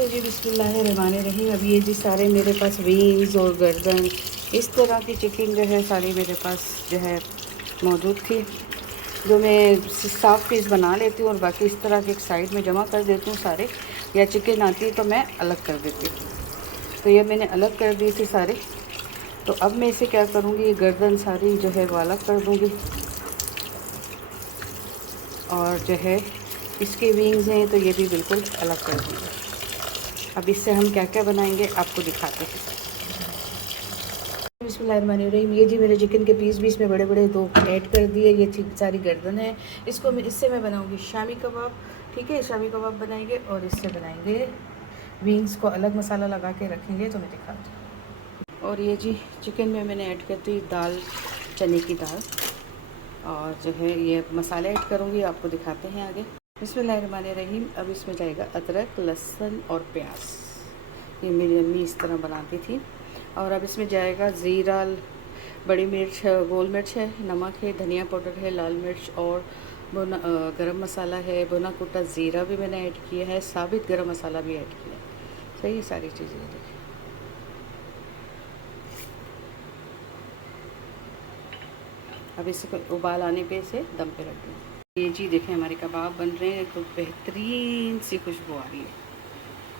तो जी बिस्मिल्लाहिर्रहमानिर्रहीम। अब ये जी सारे मेरे पास विंग्स और गर्दन इस तरह की चिकन जो है सारी मेरे पास जो है मौजूद थी, जो मैं साफ पीस बना लेती हूँ और बाकी इस तरह के एक साइड में जमा कर देती हूँ सारे, या चिकन आती है तो मैं अलग कर देती हूँ। तो ये मैंने अलग कर दी थी सारे। तो अब मैं इसे क्या करूँगी, ये गर्दन सारी जो है वो अलग कर दूँगी, और जो है इसके विंग्स हैं तो ये भी बिल्कुल अलग कर दूँगी। अब इससे हम क्या क्या बनाएंगे आपको दिखाते हैं। बिस्मिल्लाहिर्रहमानिर्रहीम। ये जी मेरे चिकन के पीस भी इसमें बड़े बड़े दो ऐड कर दिए। ये सारी गर्दन है, इससे मैं बनाऊंगी शामी कबाब। ठीक है, शामी कबाब बनाएंगे और इससे बनाएंगे विंग्स को अलग मसाला लगा के रखेंगे, तो मैं दिखाती हूँ। और ये जी चिकन में मैंने ऐड कर दी दाल, चने की दाल, और जो है ये मसाले ऐड करूँगी, आपको दिखाते हैं आगे। बिस्मिल्लाहिर्रहमानिर्रहीम। अब इसमें जाएगा अदरक, लहसुन और प्याज। ये मेरी अम्मी इस तरह बनाती थी। और अब इसमें जाएगा ज़ीरा, बड़ी मिर्च, गोल मिर्च है, नमक है, धनिया पाउडर है, लाल मिर्च और गरम मसाला है, भुना कुटा ज़ीरा भी मैंने ऐड किया है, साबित गरम मसाला भी ऐड किया है। सही, सारी चीज़ें देखिए। अब इसे उबाल आने पे इसे दम पे रख दूँ। ये जी देखें हमारे कबाब बन रहे हैं, तो बेहतरीन सी खुशबू आ रही है।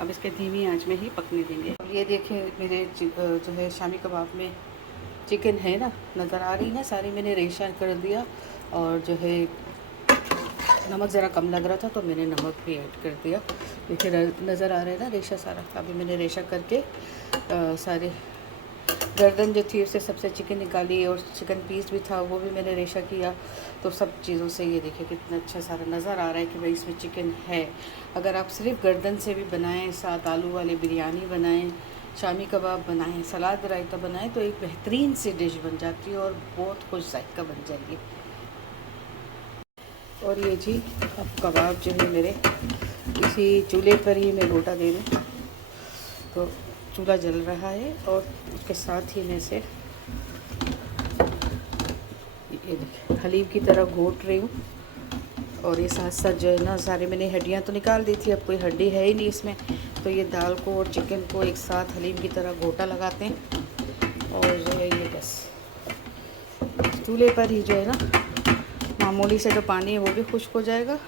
अब इसके धीमी आंच में ही पकने देंगे। अब ये देखें मेरे जो है शामी कबाब में चिकन है ना, नज़र आ रही है सारी, मैंने रेशा कर दिया। और जो है नमक ज़रा कम लग रहा था तो मैंने नमक भी ऐड कर दिया। देखिए नज़र आ रहा है ना रेशा सारा। अभी मैंने रेशा करके सारे गर्दन जो थी उससे सबसे चिकन निकाली, और चिकन पीस भी था वो भी मैंने रेशा किया। तो सब चीज़ों से ये देखिए कितना अच्छा सारा नज़र आ रहा है कि भाई इसमें चिकन है। अगर आप सिर्फ गर्दन से भी बनाएं, साथ आलू वाली बिरयानी बनाएं, शामी कबाब बनाएं, सलाद रायता बनाएं, तो एक बेहतरीन सी डिश बन जाती है और बहुत खुश जायका बन जाएगी। और ये जी अब कबाब जो है मेरे इसी चूल्हे पर ही मैं गोटा दे दूँ। तो चूल्हा जल रहा है और उसके साथ ही मैं से ये देखिए हलीम की तरह घोट रही हूँ। और ये साथ साथ जो है ना सारे मैंने हड्डियाँ तो निकाल दी थी, अब कोई हड्डी है ही नहीं इसमें। तो ये दाल को और चिकन को एक साथ हलीम की तरह घोटा लगाते हैं, और जो है ये बस चूल्हे पर ही जो है ना मामूली से जो पानी है वो भी खुश्क हो जाएगा।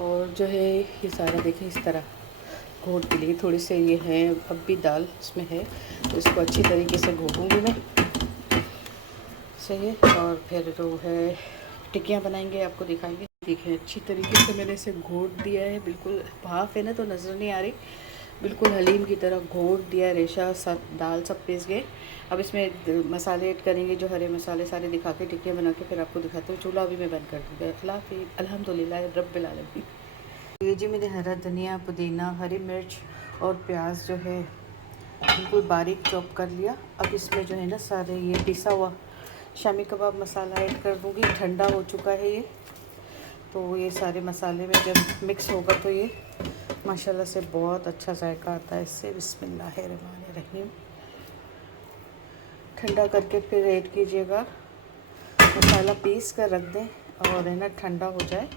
और जो है ये सारा देखें इस तरह घोट के लिए थोड़ी से ये है, अब भी दाल इसमें है, तो इसको अच्छी तरीके से घोटूँगी मैं। सही है। और फिर जो है टिक्कियाँ बनाएंगे, आपको दिखाएंगे। देखिए अच्छी तरीके से मैंने इसे घोट दिया है, बिल्कुल भाप है ना तो नज़र नहीं आ रही, बिल्कुल हलीम की तरह घोट दिया। रेशा सब दाल सब पीस गए। अब इसमें मसाले ऐड करेंगे, जो हरे मसाले सारे दिखा के टिक्कियाँ बना के फिर आपको दिखाते हूँ। चूल्हा भी मैं बंद कर दूँगा। अल्लाह अल्हम्दुलिल्लाह रब्बिल आलमीन। ये जी मैंने हरा धनिया, पुदीना, हरी मिर्च और प्याज जो है बिल्कुल बारीक चॉप कर लिया। अब इसमें जो है ना सारे ये पिसा हुआ शामी कबाब मसाला ऐड कर दूँगी। ठंडा हो चुका है ये, तो ये सारे मसाले में जब मिक्स होगा तो ये माशाल्लाह से बहुत अच्छा जायका आता है इससे। बिस्मिल्लाहिर्रहमानिर्रहीम। ठंडा करके फिर ऐड कीजिएगा। मसाला पीस कर रख दें और है ना ठंडा हो जाए,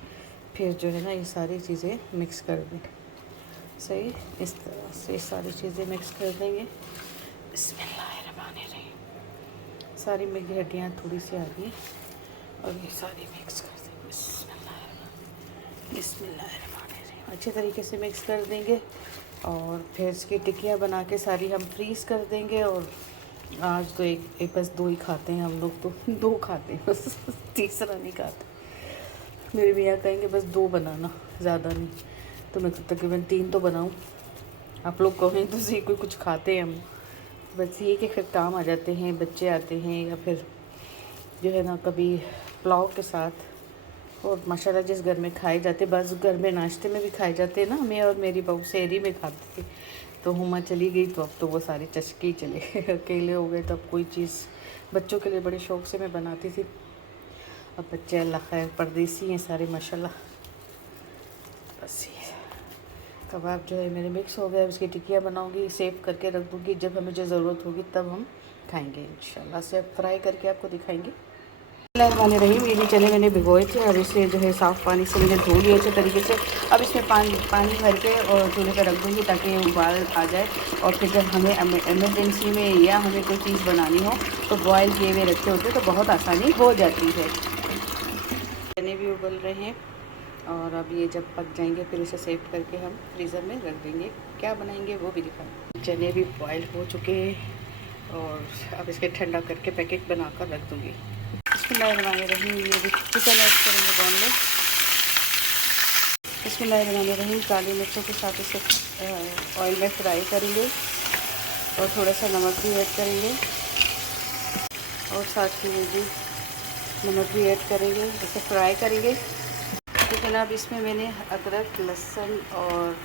फिर जो है ना ये सारी चीज़ें मिक्स कर दें। सही, इस तरह से सारी चीज़ें मिक्स कर देंगे। बिस्मिल्लाहिर्रहमानिर्रहीम। सारी मेरी हड्डियाँ थोड़ी सी आ गई और ये सारी मिक्स कर देंगे। बिस्मिल्लाहिर्रहमानिर्रहीम। अच्छे तरीके से मिक्स कर देंगे और फिर इसकी टिक्कियाँ बना के सारी हम फ्रीज़ कर देंगे। और आज तो एक बस दो ही खाते हैं हम लोग, तो दो खाते हैं बस, तीसरा नहीं खाते। मेरे मियाँ कहेंगे बस दो बनाना, ज़्यादा नहीं, तो मैं तकरीबन 3 तो बनाऊँ। आप लोग कहें तो सही, कोई कुछ खाते हैं हम, बस ये कि फिर काम आ जाते हैं, बच्चे आते हैं, या फिर जो है ना कभी पुलाव के साथ। और माशाल्लाह जिस घर में खाए जाते, बस घर में नाश्ते में भी खाए जाते हैं ना। मैं और मेरी बहू शहरी में खाते थे, तो हुमा चली गई तो अब तो वो सारे चस्के ही चले अकेले हो गए, तो अब कोई चीज़ बच्चों के लिए बड़े शौक़ से मैं बनाती थी। अब बच्चे अल्लाह खैर परदेसी हैं सारे माशाल्लाह। बस ये कबाब जो है मेरे मिक्स हो गया। उसकी टिक्कियाँ बनाऊंगी, सेव करके रख दूँगी, जब हमें जो ज़रूरत होगी तब हम खाएंगे इंशाल्लाह से। अब फ्राई करके आपको दिखाएंगे। रहीम, ये भी चने मैंने भिगोए थे और इसे जो है साफ़ पानी से मैंने धो लिया अच्छे तरीके से। अब इसमें पानी भर के और चूल्हे पर रख दूँगी ताकि उबाल आ जाए। और फिर जब हमें एमरजेंसी में या हमें कोई चीज़ बनानी हो तो बॉयल किए हुए रखे होते तो बहुत आसानी हो जाती है। चने भी उबल रहे हैं और अब ये जब पक जाएंगे फिर इसे सेव करके हम फ्रीज़र में रख देंगे। क्या बनाएंगे वो भी दिखाएँ। चने भी बॉयल हो चुके हैं और अब इसके ठंडा करके पैकेट बनाकर रख दूँगी। बिस्मिल्लाहिर्रहमानिर्रहीम, ये भी चिकन ऐड करेंगे बोनलेस। बिस्मिल्लाहिर्रहमानिर्रहीम, काली मिर्चों के साथ इसे ऑयल में फ्राई करेंगे और थोड़ा सा नमक भी ऐड करेंगे और साथ ही भी नमक भी ऐड करेंगे, इसे फ्राई करेंगे। तो जनाब इसमें मैंने अदरक, लहसुन और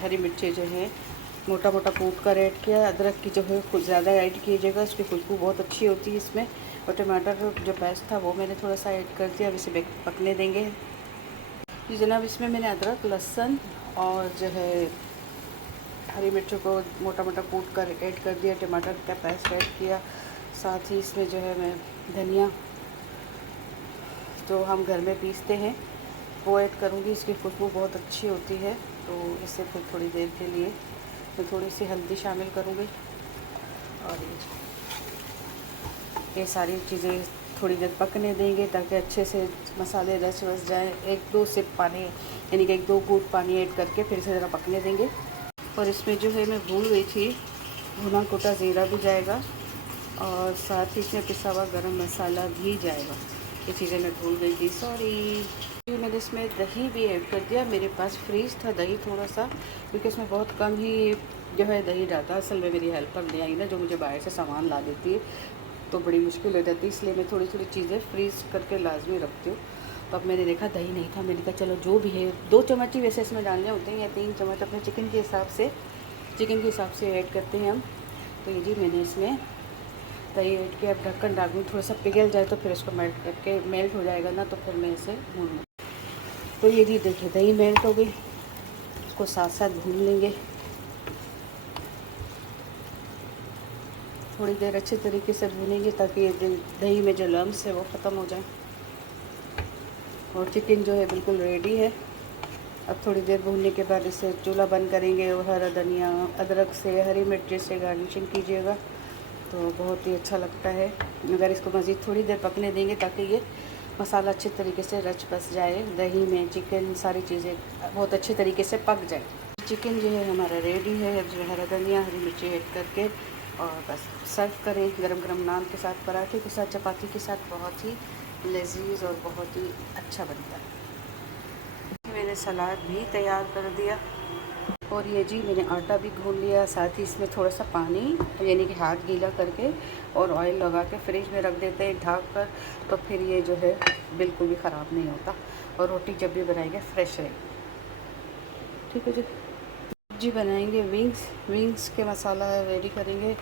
हरी मिर्ची जो है मोटा मोटा कूट कर ऐड किया। अदरक की जो है कुछ ज़्यादा ऐड कीजिएगा, उसकी खुशबू बहुत अच्छी होती है इसमें। और टमाटर जो पेस्ट था वो मैंने थोड़ा सा ऐड कर दिया। अब इसे पकने देंगे। जी जनाब, इसमें मैंने अदरक, लहसुन और जो है हरी मिर्चों को मोटा मोटा कूट कर ऐड कर दिया। टमाटर का पेस्ट ऐड किया। साथ ही इसमें जो है मैं धनिया जो हम घर में पीसते हैं वो ऐड करूँगी। इसकी खुशबू बहुत अच्छी होती है। तो इससे फिर थोड़ी देर के लिए मैं थोड़ी सी हल्दी शामिल करूँगी और ये सारी चीज़ें थोड़ी देर पकने देंगे ताकि अच्छे से मसाले रच जाए। 1-2 सिप पानी यानी कि 1-2 घूंट पानी ऐड करके फिर से ज़रा पकने देंगे। और इसमें जो है मैं भूल गई थी, भुना कुटा ज़ीरा भी जाएगा और साथ ही इसमें पिसा हुआ गरम मसाला भी जाएगा। ये चीज़ें मैं भूल गई थी, सॉरी। मैंने इसमें दही भी ऐड कर दिया। मेरे पास फ्रीज था दही थोड़ा सा, क्योंकि इसमें बहुत कम ही जो है दही डालता। असल में मेरी हेल्पर नहीं आई ना, जो मुझे बाहर से सामान ला देती है तो बड़ी मुश्किल हो जाती है, इसलिए मैं थोड़ी थोड़ी चीज़ें फ्रीज़ करके लाजमी रखती हूँ। तो अब मैंने देखा दही नहीं था, मैंने कहा चलो जो भी है 2 चम्मच ही वैसे इसमें डालने होते हैं या 3 चम्मच अपने चिकन के हिसाब से ऐड करते हैं हम। तो ये जी मैंने इसमें दही ऐड किया। अब ढक्कन डाल दूँ, थोड़ा सा पिघल जाए तो फिर इसको मेल्ट हो जाएगा ना, तो फिर मैं इसे भून लूँ। तो ये जी देखिए दही मेल्ट हो गई, इसको साथ साथ भून लेंगे थोड़ी देर अच्छे तरीके से भूनेंगे ताकि ये दही में जो लम्स है वो ख़त्म हो जाए। और चिकन जो है बिल्कुल रेडी है। अब थोड़ी देर भूनने के बाद इसे चूल्हा बंद करेंगे और हरा धनिया, अदरक से, हरी मिर्ची से गार्निशिंग कीजिएगा तो बहुत ही अच्छा लगता है। अगर इसको मज़ीद थोड़ी देर पकने देंगे ताकि ये मसाला अच्छे तरीके से रच बस जाए दही में, चिकन सारी चीज़ें बहुत अच्छे तरीके से पक जाए। चिकन जो है हमारा रेडी है। जो हरा धनिया, हरी मिर्ची ऐड करके और बस सर्व करें गरम गरम नान के साथ, पराठे के साथ, चपाती के साथ। बहुत ही लजीज और बहुत ही अच्छा बनता है। मैंने सलाद भी तैयार कर दिया और ये जी मैंने आटा भी गूंद लिया। साथ ही इसमें थोड़ा सा पानी यानी कि हाथ गीला करके और ऑयल लगा के फ्रिज में रख देते हैं ढक कर, तो फिर ये जो है बिल्कुल भी ख़राब नहीं होता और रोटी जब भी बनाएंगे फ्रेश रहेगी। ठीक है जी। जी बनाएंगे विंग्स के मसाला रेडी करेंगे,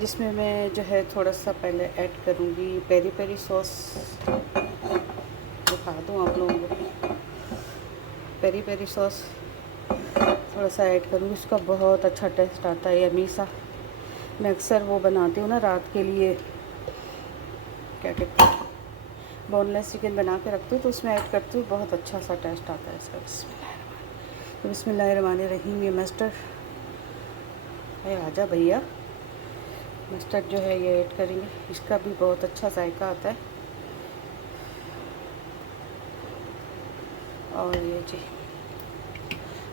जिसमें मैं जो है थोड़ा सा पहले ऐड करूँगी पेरी पेरी सॉस। दिखा दूँ आप लोगों को, पेरी पेरी सॉस थोड़ा सा ऐड करूँगी। उसका बहुत अच्छा टेस्ट आता है यम्मी सा। मैं अक्सर वो बनाती हूँ ना रात के लिए, क्या कहते हैं, बोनलेस चिकन बना के रखती हूँ तो उसमें ऐड करती हूँ, बहुत अच्छा सा टेस्ट आता है इसका। बिस्मिल्लाहिर्रहमानिर्रहीम। ये मस्टर्ड है, आजा भैया, मस्टर्ड जो है ये ऐड करेंगे, इसका भी बहुत अच्छा जायका आता है। और ये जी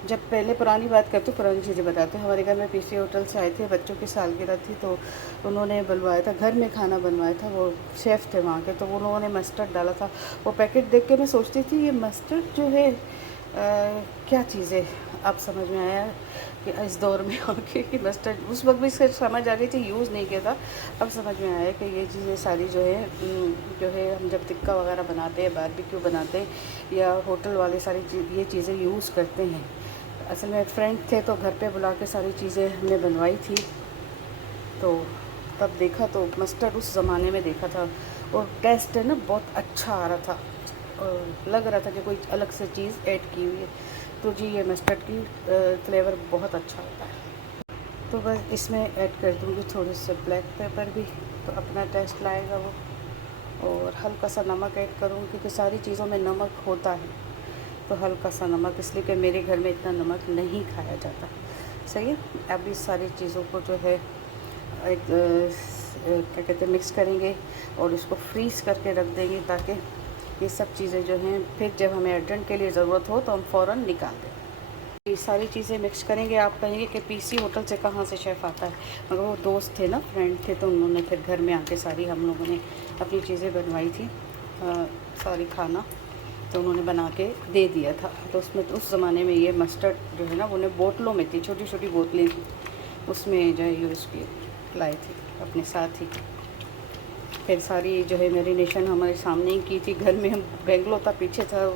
जब पहले पुरानी बात करते पुरानी चीज़ें बताते हैं। हमारे घर में पीसी होटल से आए थे, बच्चों की सालगिरह थी तो उन्होंने बुलवाया था, घर में खाना बनवाया था, वो शेफ़ थे वहाँ के, तो उन्होंने मस्टर्ड डाला था। वो पैकेट देख के मैं सोचती थी ये मस्टर्ड जो है क्या चीज़ है। अब समझ में आया कि इस दौर में आके कि मस्टर्ड, उस वक्त भी समझ आ रही थी, यूज़ नहीं किया था। अब समझ में आया कि ये चीज़ें सारी जो है हम जब टिक्का वगैरह बनाते हैं, बारबेक्यू बनाते हैं या होटल वाले सारी ये चीज़ें यूज़ करते हैं। असल में फ्रेंड थे तो घर पे बुला के सारी चीज़ें हमने बनवाई थी, तो तब देखा तो मस्टर्ड उस ज़माने में देखा था और टेस्ट है ना बहुत अच्छा आ रहा था और लग रहा था कि कोई अलग से चीज़ ऐड की हुई है। तो जी ये मस्टर्ड की फ्लेवर बहुत अच्छा होता है। तो बस इसमें ऐड कर दूँगी थोड़े से ब्लैक पेपर भी, तो अपना टेस्ट लाएगा वो। और हल्का सा नमक ऐड करूँगी क्योंकि सारी चीज़ों में नमक होता है, तो हल्का सा नमक, इसलिए कि मेरे घर में इतना नमक नहीं खाया जाता। सही है। अब इस सारी चीज़ों को जो है एक क्या कहते हैं मिक्स करेंगे और इसको फ्रीज़ करके रख देंगे, ताकि ये सब चीज़ें जो हैं फिर जब हमें अर्जेंट के लिए ज़रूरत हो तो हम फ़ौरन निकाल दें। ये सारी चीज़ें मिक्स करेंगे। आप कहेंगे कि पीसी होटल से कहाँ से शेफ़ आता है, मगर वो दोस्त थे ना, फ्रेंड थे, तो उन्होंने फिर घर में आके सारी हम लोगों ने अपनी चीज़ें बनवाई थी, सारी खाना तो उन्होंने बना के दे दिया था। तो उसमें तो उस ज़माने में ये मस्टर्ड जो है ना वो बोतलों में थी, छोटी छोटी बोतलें थी, उसमें जो है यूज़ किए लाए थे अपने साथ ही। फिर सारी जो है मैरिनेशन हमारे सामने ही की थी घर में। हम बेंगलो था, पीछे था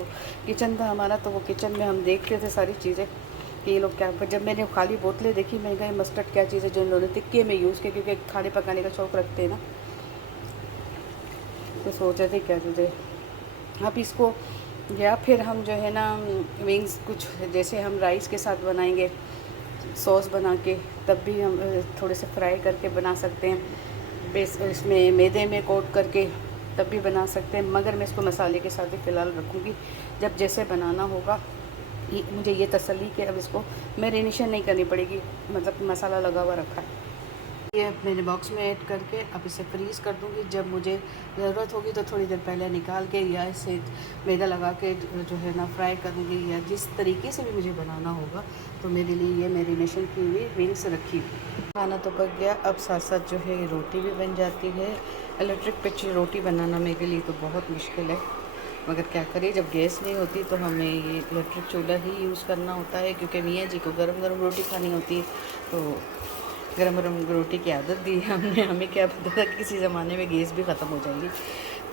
किचन था हमारा, तो वो किचन में हम देखते थे सारी चीज़ें कि ये लोग क्या। पर जब मैंने खाली बोतलें देखी, मैं गई मस्टर्ड क्या चीज़ है जो इन्होंने टिक्के में यूज़ किया, क्योंकि खाने पकाने का शौक़ रखते हैं ना, तो सोच रहे थे क्या चीज़ है। अब इसको या फिर हम जो है ना विंग्स कुछ जैसे हम राइस के साथ बनाएंगे सॉस बना के, तब भी हम थोड़े से फ्राई करके बना सकते हैं, बेस इसमें मैदे में कोट करके तब भी बना सकते हैं। मगर मैं इसको मसाले के साथ ही फ़िलहाल रखूँगी। जब जैसे बनाना होगा मुझे ये तसल्ली कि अब इसको मैरिनेशन नहीं करनी पड़ेगी, मतलब मसाला लगा हुआ रखा है। ये मैंने बॉक्स में ऐड करके अब इसे फ्रीज़ कर दूँगी। जब मुझे ज़रूरत होगी तो थोड़ी देर पहले निकाल के या इसे मैदा लगा के जो है ना फ्राई करूँगी, या जिस तरीके से भी मुझे बनाना होगा। तो मेरे लिए ये मैरिनेशन की हुई विंग्स रखी हुई। खाना तो पक गया, अब साथ साथ जो है रोटी भी बन जाती है। इलेक्ट्रिक पे रोटी बनाना मेरे लिए तो बहुत मुश्किल है, मगर क्या करें, जब गैस नहीं होती तो हमें ये इलेक्ट्रिक चूल्हा ही यूज़ करना होता है, क्योंकि मियाँ जी को गरम गरम रोटी खानी होती है। तो गरम गरम रोटी की आदत दी है हमने। हमें क्या पता था कि किसी ज़माने में गैस भी ख़त्म हो जाएगी।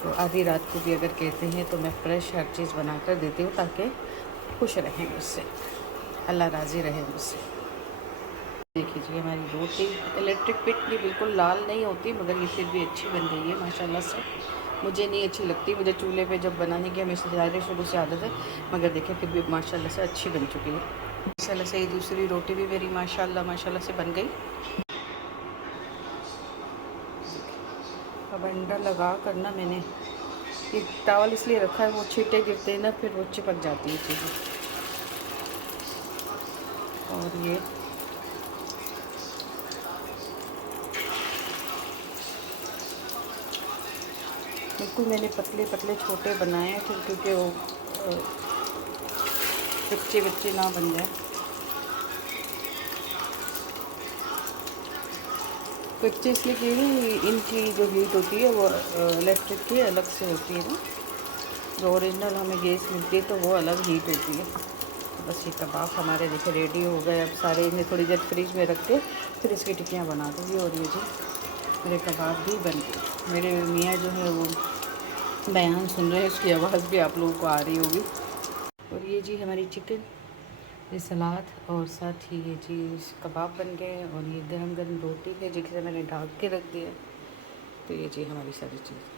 तो आधी रात को भी अगर कहते हैं तो मैं फ्रेश हर चीज़ बना कर देती हूँ, ताकि खुश रहें मुझसे, अल्लाह राज़ी रहे मुझसे। देख लीजिए हमारी रोटी इलेक्ट्रिक पिट भी बिल्कुल लाल नहीं होती, मगर ये फिर भी अच्छी बन गई है माशाल्लाह से। मुझे नहीं अच्छी लगती, मुझे चूल्हे पे जब बनाने की हमेशा ज़्यादा शुरू से आदत है, मगर देखिए फिर भी माशाल्लाह से अच्छी बन चुकी है। माशाल्लाह से ये दूसरी रोटी भी मेरी माशाल्लाह माशाल्लाह से बन गई। अब अंडा लगा कर ना मैंने ये टावल इसलिए रखा है, वो छींटे गिरते हैं ना, फिर वो चिपक जाती है चीज़ें। और ये बिल्कुल मैंने पतले पतले छोटे बनाए हैं, फिर क्योंकि वो कच्चे बच्चे ना बन जाए। कच्चे इसलिए कि इनकी जो हीट होती है वो इलेक्ट्रिक की अलग से होती है ना, जो ओरिजिनल हमें गैस मिलती है तो वो अलग हीट होती है। तो बस ये कबाब हमारे देखिए रेडी हो गए। अब सारे इन्हें थोड़ी देर फ्रिज में रख के फिर इसकी टिक्कियाँ बना दूँगी। और ये जी मेरे कबाब भी बन गए। मेरे मियाँ जो है वो बयान सुन रहे हैं, उसकी आवाज़ भी आप लोगों को आ रही होगी। और ये जी हमारी चिकन, ये सलाद, और साथ ही ये जी कबाब बन गए। और ये गरम गरम रोटी है जिसे मैंने ढक के रख दिया। तो ये जी हमारी सारी चीज़।